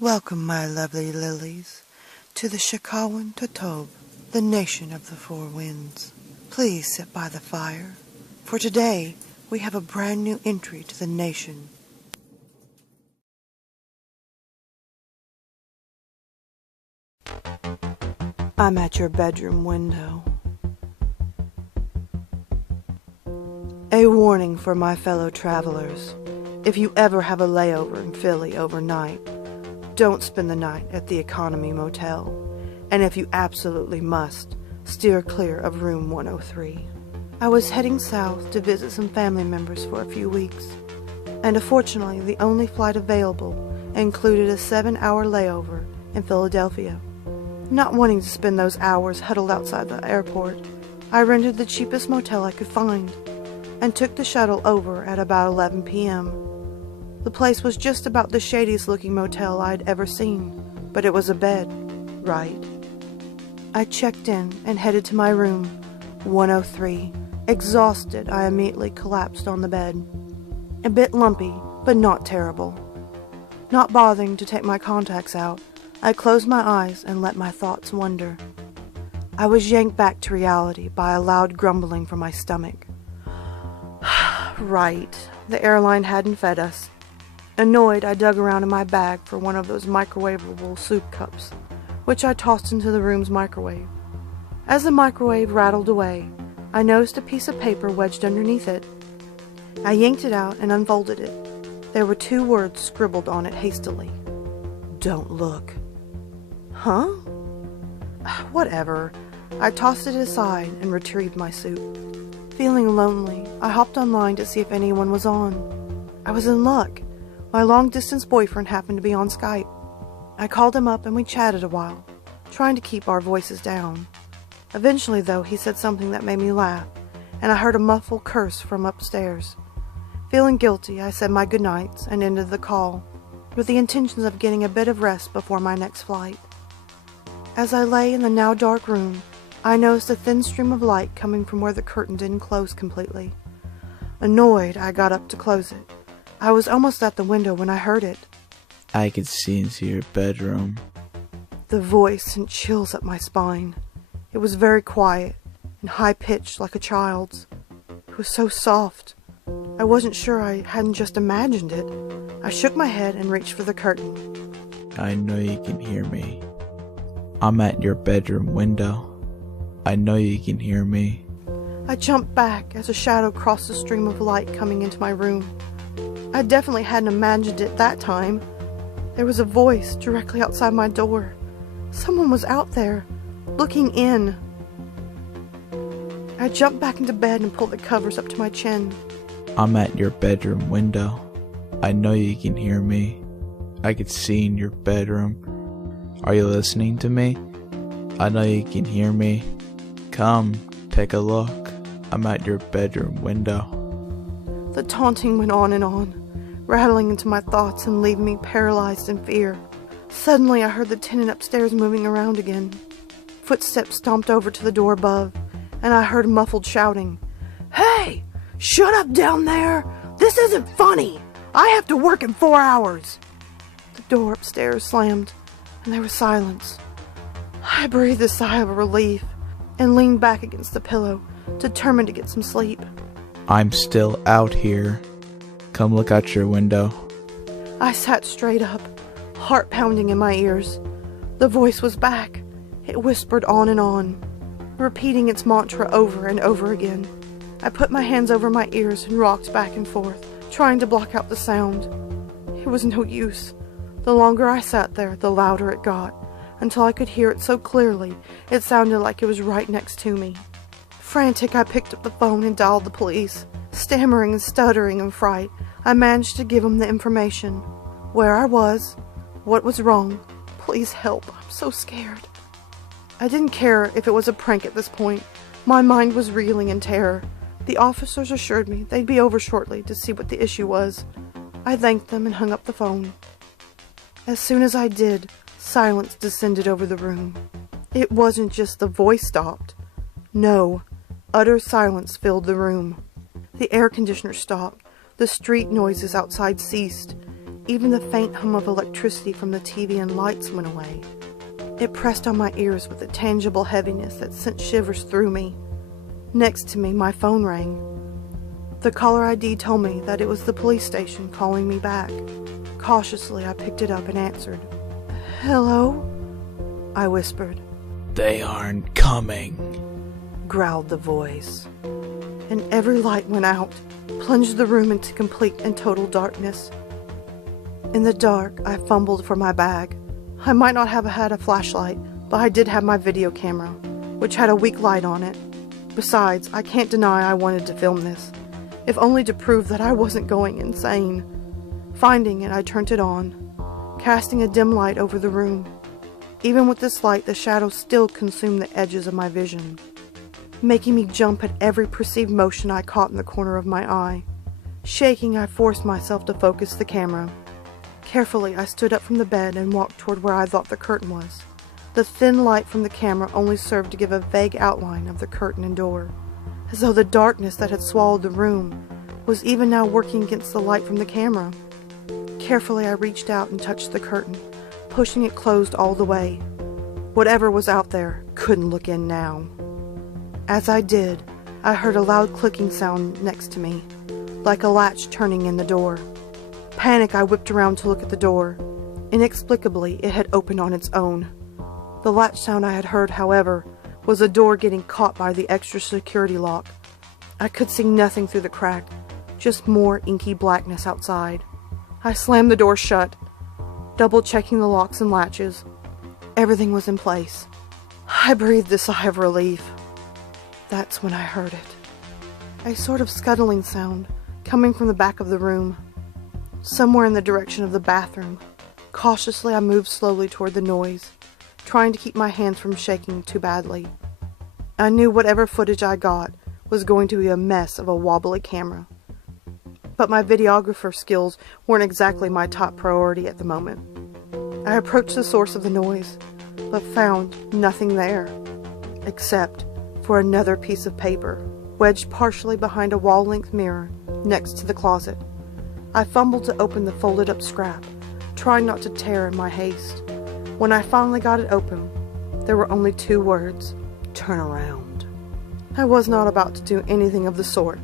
Welcome, my lovely lilies, to the Shikawan Totob, the nation of the four winds. Please sit by the fire, for today we have a brand new entry to the nation. I'm at your bedroom window. A warning for my fellow travelers. If you ever have a layover in Philly overnight, don't spend the night at the Economy Motel. And if you absolutely must, steer clear of room 103. I was heading south to visit some family members for a few weeks, and unfortunately the only flight available included a 7-hour layover in Philadelphia. Not wanting to spend those hours huddled outside the airport, I rented the cheapest motel I could find and took the shuttle over at about 11 p.m. The place was just about the shadiest looking motel I'd ever seen, but it was a bed, right? I checked in and headed to my room, 103. Exhausted, I immediately collapsed on the bed. A bit lumpy, but not terrible. Not bothering to take my contacts out, I closed my eyes and let my thoughts wander. I was yanked back to reality by a loud grumbling from my stomach. Right, the airline hadn't fed us. Annoyed, I dug around in my bag for one of those microwavable soup cups, which I tossed into the room's microwave. As the microwave rattled away, I noticed a piece of paper wedged underneath it. I yanked it out and unfolded it. There were 2 words scribbled on it hastily. Don't look. Huh? Whatever. I tossed it aside and retrieved my soup. Feeling lonely, I hopped online to see if anyone was on. I was in luck. My long-distance boyfriend happened to be on Skype. I called him up and we chatted a while, trying to keep our voices down. Eventually, though, he said something that made me laugh, and I heard a muffled curse from upstairs. Feeling guilty, I said my goodnights and ended the call, with the intentions of getting a bit of rest before my next flight. As I lay in the now dark room, I noticed a thin stream of light coming from where the curtain didn't close completely. Annoyed, I got up to close it. I was almost at the window when I heard it. I could see into your bedroom. The voice sent chills up my spine. It was very quiet and high-pitched like a child's. It was so soft. I wasn't sure I hadn't just imagined it. I shook my head and reached for the curtain. I know you can hear me. I'm at your bedroom window. I know you can hear me. I jumped back as a shadow crossed the stream of light coming into my room. I definitely hadn't imagined it that time. There was a voice directly outside my door. Someone was out there, looking in. I jumped back into bed and pulled the covers up to my chin. I'm at your bedroom window. I know you can hear me. I could see in your bedroom. Are you listening to me? I know you can hear me. Come, take a look. I'm at your bedroom window. The taunting went on, rattling into my thoughts and leaving me paralyzed in fear. Suddenly I heard the tenant upstairs moving around again. Footsteps stomped over to the door above, and I heard muffled shouting. Hey! Shut up down there! This isn't funny! I have to work in 4 hours! The door upstairs slammed, and there was silence. I breathed a sigh of relief and leaned back against the pillow, determined to get some sleep. I'm still out here. Come look out your window. I sat straight up, heart pounding in my ears. The voice was back. It whispered on, repeating its mantra over and over again. I put my hands over my ears and rocked back and forth, trying to block out the sound. It was no use. The longer I sat there, the louder it got, until I could hear it so clearly it sounded like it was right next to me. Frantic, I picked up the phone and dialed the police. Stammering and stuttering in fright, I managed to give them the information. Where I was, what was wrong. Please help, I'm so scared. I didn't care if it was a prank at this point. My mind was reeling in terror. The officers assured me they'd be over shortly to see what the issue was. I thanked them and hung up the phone. As soon as I did, silence descended over the room. It wasn't just the voice stopped. No, utter silence filled the room. The air conditioner stopped. The street noises outside ceased. Even the faint hum of electricity from the TV and lights went away. It pressed on my ears with a tangible heaviness that sent shivers through me. Next to me, my phone rang. The caller ID told me that it was the police station calling me back. Cautiously, I picked it up and answered. "Hello?" I whispered. "They aren't coming," growled the voice. And every light went out, plunged the room into complete and total darkness. In the dark, I fumbled for my bag. I might not have had a flashlight, but I did have my video camera, which had a weak light on it. Besides, I can't deny I wanted to film this, if only to prove that I wasn't going insane. Finding it, I turned it on, casting a dim light over the room. Even with this light, the shadows still consumed the edges of my vision, making me jump at every perceived motion I caught in the corner of my eye. Shaking, I forced myself to focus the camera. Carefully, I stood up from the bed and walked toward where I thought the curtain was. The thin light from the camera only served to give a vague outline of the curtain and door, as though the darkness that had swallowed the room was even now working against the light from the camera. Carefully, I reached out and touched the curtain, pushing it closed all the way. Whatever was out there couldn't look in now. As I did, I heard a loud clicking sound next to me, like a latch turning in the door. Panic, I whipped around to look at the door. Inexplicably, it had opened on its own. The latch sound I had heard, however, was a door getting caught by the extra security lock. I could see nothing through the crack, just more inky blackness outside. I slammed the door shut, double-checking the locks and latches. Everything was in place. I breathed a sigh of relief. That's when I heard it. A sort of scuttling sound coming from the back of the room, somewhere in the direction of the bathroom. Cautiously, I moved slowly toward the noise, trying to keep my hands from shaking too badly. I knew whatever footage I got was going to be a mess of a wobbly camera. But my videographer skills weren't exactly my top priority at the moment. I approached the source of the noise, but found nothing there, except for another piece of paper, wedged partially behind a wall-length mirror next to the closet. I fumbled to open the folded-up scrap, trying not to tear in my haste. When I finally got it open, there were only 2 words: "Turn around." I was not about to do anything of the sort.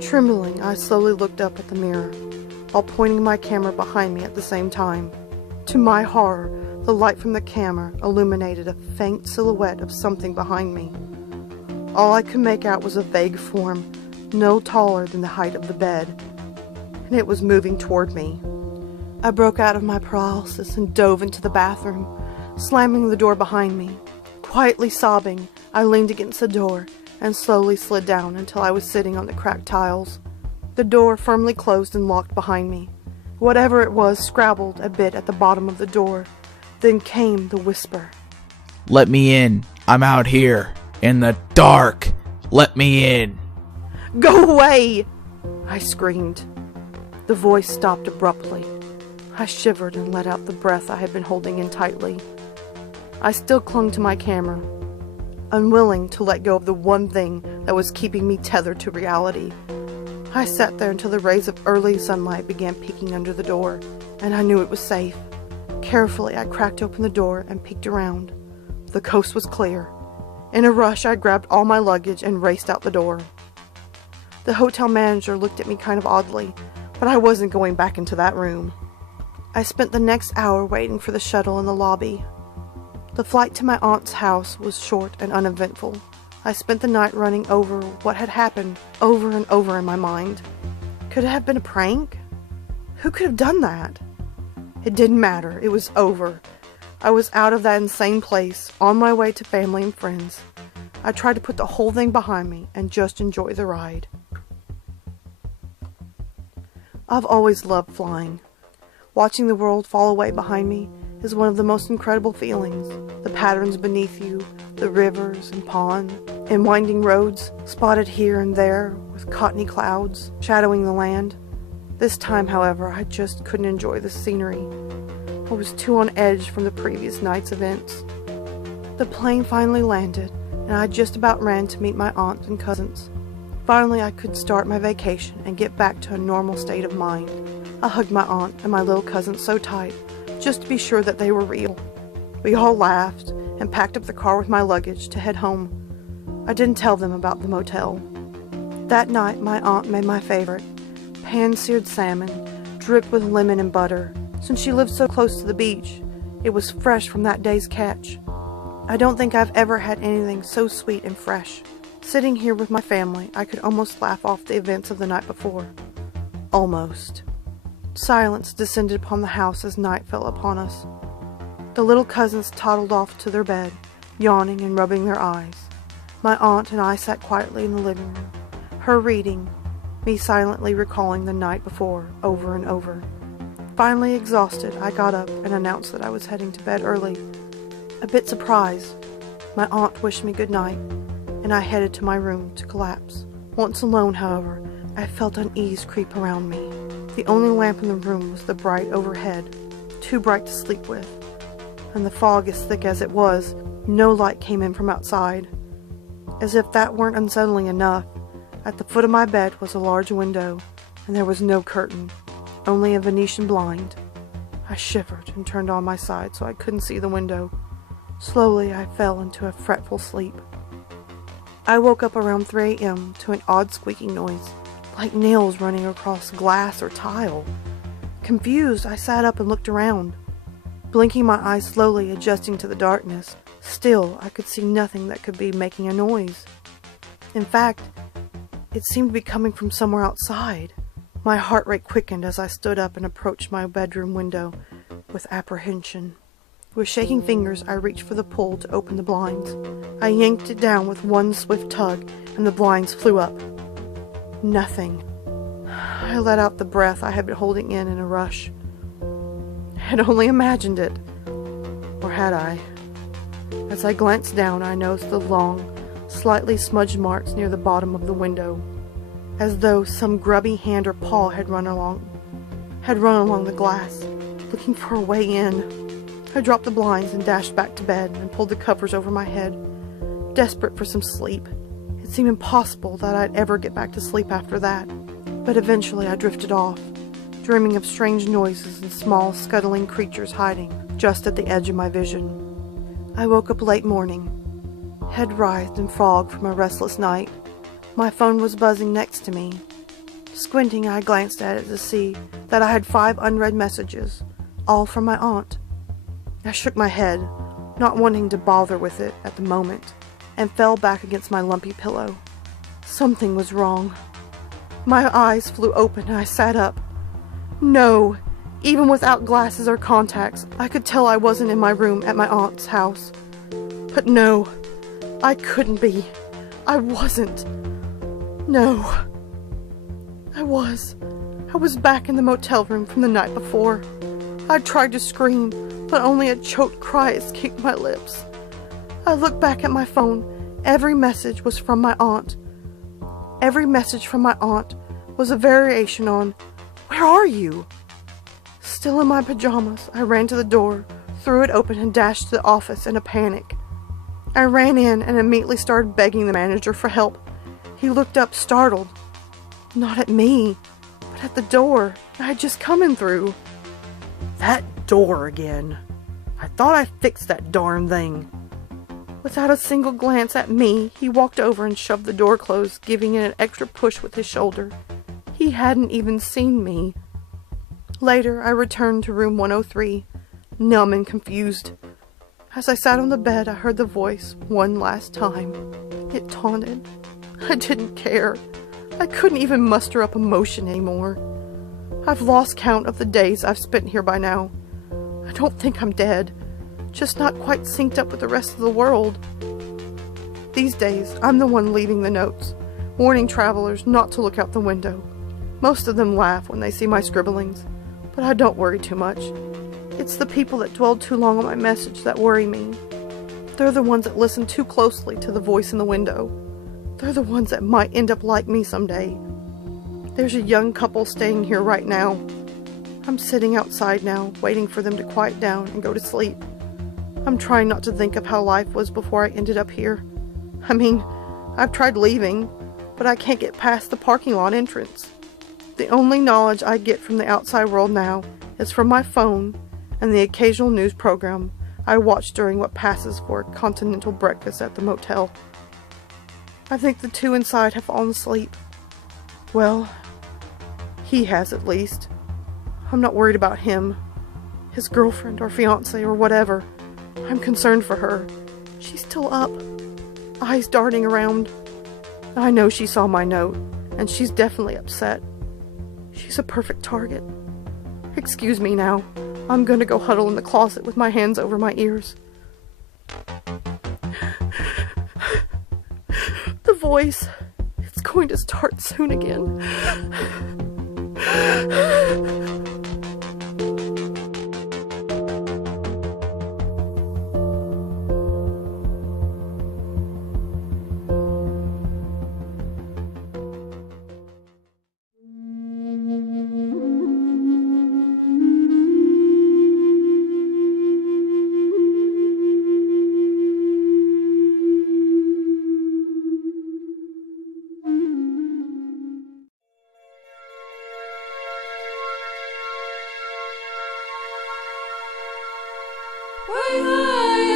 Trembling, I slowly looked up at the mirror, while pointing my camera behind me at the same time. To my horror, the light from the camera illuminated a faint silhouette of something behind me. All I could make out was a vague form, no taller than the height of the bed, and it was moving toward me. I broke out of my paralysis and dove into the bathroom, slamming the door behind me. Quietly sobbing, I leaned against the door and slowly slid down until I was sitting on the cracked tiles. The door firmly closed and locked behind me. Whatever it was scrabbled a bit at the bottom of the door. Then came the whisper. "Let me in. I'm out here. In the dark. Let me in." "Go away!" I screamed. The voice stopped abruptly. I shivered and let out the breath I had been holding in tightly. I still clung to my camera, unwilling to let go of the one thing that was keeping me tethered to reality. I sat there until the rays of early sunlight began peeking under the door, and I knew it was safe. Carefully, I cracked open the door and peeked around. The coast was clear. In a rush, I grabbed all my luggage and raced out the door. The hotel manager looked at me kind of oddly, but I wasn't going back into that room. I spent the next hour waiting for the shuttle in the lobby. The flight to my aunt's house was short and uneventful. I spent the night running over what had happened over and over in my mind. Could it have been a prank? Who could have done that? It didn't matter. It was over. I was out of that insane place, on my way to family and friends. I tried to put the whole thing behind me and just enjoy the ride. I've always loved flying. Watching the world fall away behind me is one of the most incredible feelings. The patterns beneath you, the rivers and ponds, and winding roads, spotted here and there with cottony clouds shadowing the land. This time, however, I just couldn't enjoy the scenery. I was too on edge from the previous night's events. The plane finally landed, and I just about ran to meet my aunt and cousins. Finally, I could start my vacation and get back to a normal state of mind. I hugged my aunt and my little cousin so tight, just to be sure that they were real. We all laughed and packed up the car with my luggage to head home. I didn't tell them about the motel. That night, my aunt made my favorite, pan-seared salmon, dripped with lemon and butter. Since she lived so close to the beach, it was fresh from that day's catch. I don't think I've ever had anything so sweet and fresh. Sitting here with my family, I could almost laugh off the events of the night before. Almost. Silence descended upon the house as night fell upon us. The little cousins toddled off to their bed, yawning and rubbing their eyes. My aunt and I sat quietly in the living room, her reading, me silently recalling the night before, over and over. Finally exhausted, I got up and announced that I was heading to bed early. A bit surprised, my aunt wished me good night, and I headed to my room to collapse. Once alone, however, I felt unease creep around me. The only lamp in the room was the bright overhead, too bright to sleep with, and the fog as thick as it was, no light came in from outside. As if that weren't unsettling enough, at the foot of my bed was a large window, and there was no curtain, only a Venetian blind. I shivered and turned on my side so I couldn't see the window. Slowly I fell into a fretful sleep. I woke up around 3 a.m. to an odd squeaking noise, like nails running across glass or tile. Confused, I sat up and looked around. Blinking my eyes slowly, adjusting to the darkness, still I could see nothing that could be making a noise. In fact, it seemed to be coming from somewhere outside. My heart rate quickened as I stood up and approached my bedroom window with apprehension. With shaking fingers, I reached for the pull to open the blinds. I yanked it down with one swift tug, and the blinds flew up. Nothing. I let out the breath I had been holding in a rush. I had only imagined it. Or had I? As I glanced down, I noticed the long, slightly smudged marks near the bottom of the window, as though some grubby hand or paw had run along the glass, looking for a way in. I dropped the blinds and dashed back to bed and pulled the covers over my head, desperate for some sleep. It seemed impossible that I'd ever get back to sleep after that, but eventually I drifted off, dreaming of strange noises and small, scuttling creatures hiding just at the edge of my vision. I woke up late morning, head writhed and fogged from a restless night. My phone was buzzing next to me. Squinting, I glanced at it to see that I had 5 unread messages, all from my aunt. I shook my head, not wanting to bother with it at the moment, and fell back against my lumpy pillow. Something was wrong. My eyes flew open and I sat up. No, even without glasses or contacts, I could tell I wasn't in my room at my aunt's house. But no, I couldn't be. I wasn't. No. I was back in the motel room from the night before. I tried to scream, but only a choked cry escaped my lips. I looked back at my phone. Every message was from my aunt. Every message from my aunt was a variation on, "Where are you?" Still in my pajamas, I ran to the door, threw it open, and dashed to the office in a panic. I ran in and immediately started begging the manager for help. He looked up, startled. Not at me, but at the door I had just come in through. That door again. I thought I fixed that darn thing. Without a single glance at me, he walked over and shoved the door closed, giving it an extra push with his shoulder. He hadn't even seen me. Later, I returned to room 103, numb and confused. As I sat on the bed, I heard the voice one last time. It taunted. I didn't care. I couldn't even muster up emotion anymore. I've lost count of the days I've spent here by now. I don't think I'm dead, just not quite synced up with the rest of the world. These days, I'm the one leaving the notes, warning travelers not to look out the window. Most of them laugh when they see my scribblings, but I don't worry too much. It's the people that dwell too long on my message that worry me. They're the ones that listen too closely to the voice in the window. They're the ones that might end up like me someday. There's a young couple staying here right now. I'm sitting outside now, waiting for them to quiet down and go to sleep. I'm trying not to think of how life was before I ended up here. I mean, I've tried leaving, but I can't get past the parking lot entrance. The only knowledge I get from the outside world now is from my phone and the occasional news program I watch during what passes for a continental breakfast at the motel. I think the two inside have fallen asleep. Well, he has at least. I'm not worried about him, his girlfriend or fiancé or whatever. I'm concerned for her. She's still up, eyes darting around. I know she saw my note, and she's definitely upset. She's a perfect target. Excuse me now. I'm gonna go huddle in the closet with my hands over my ears. The voice. It's going to start soon again. Why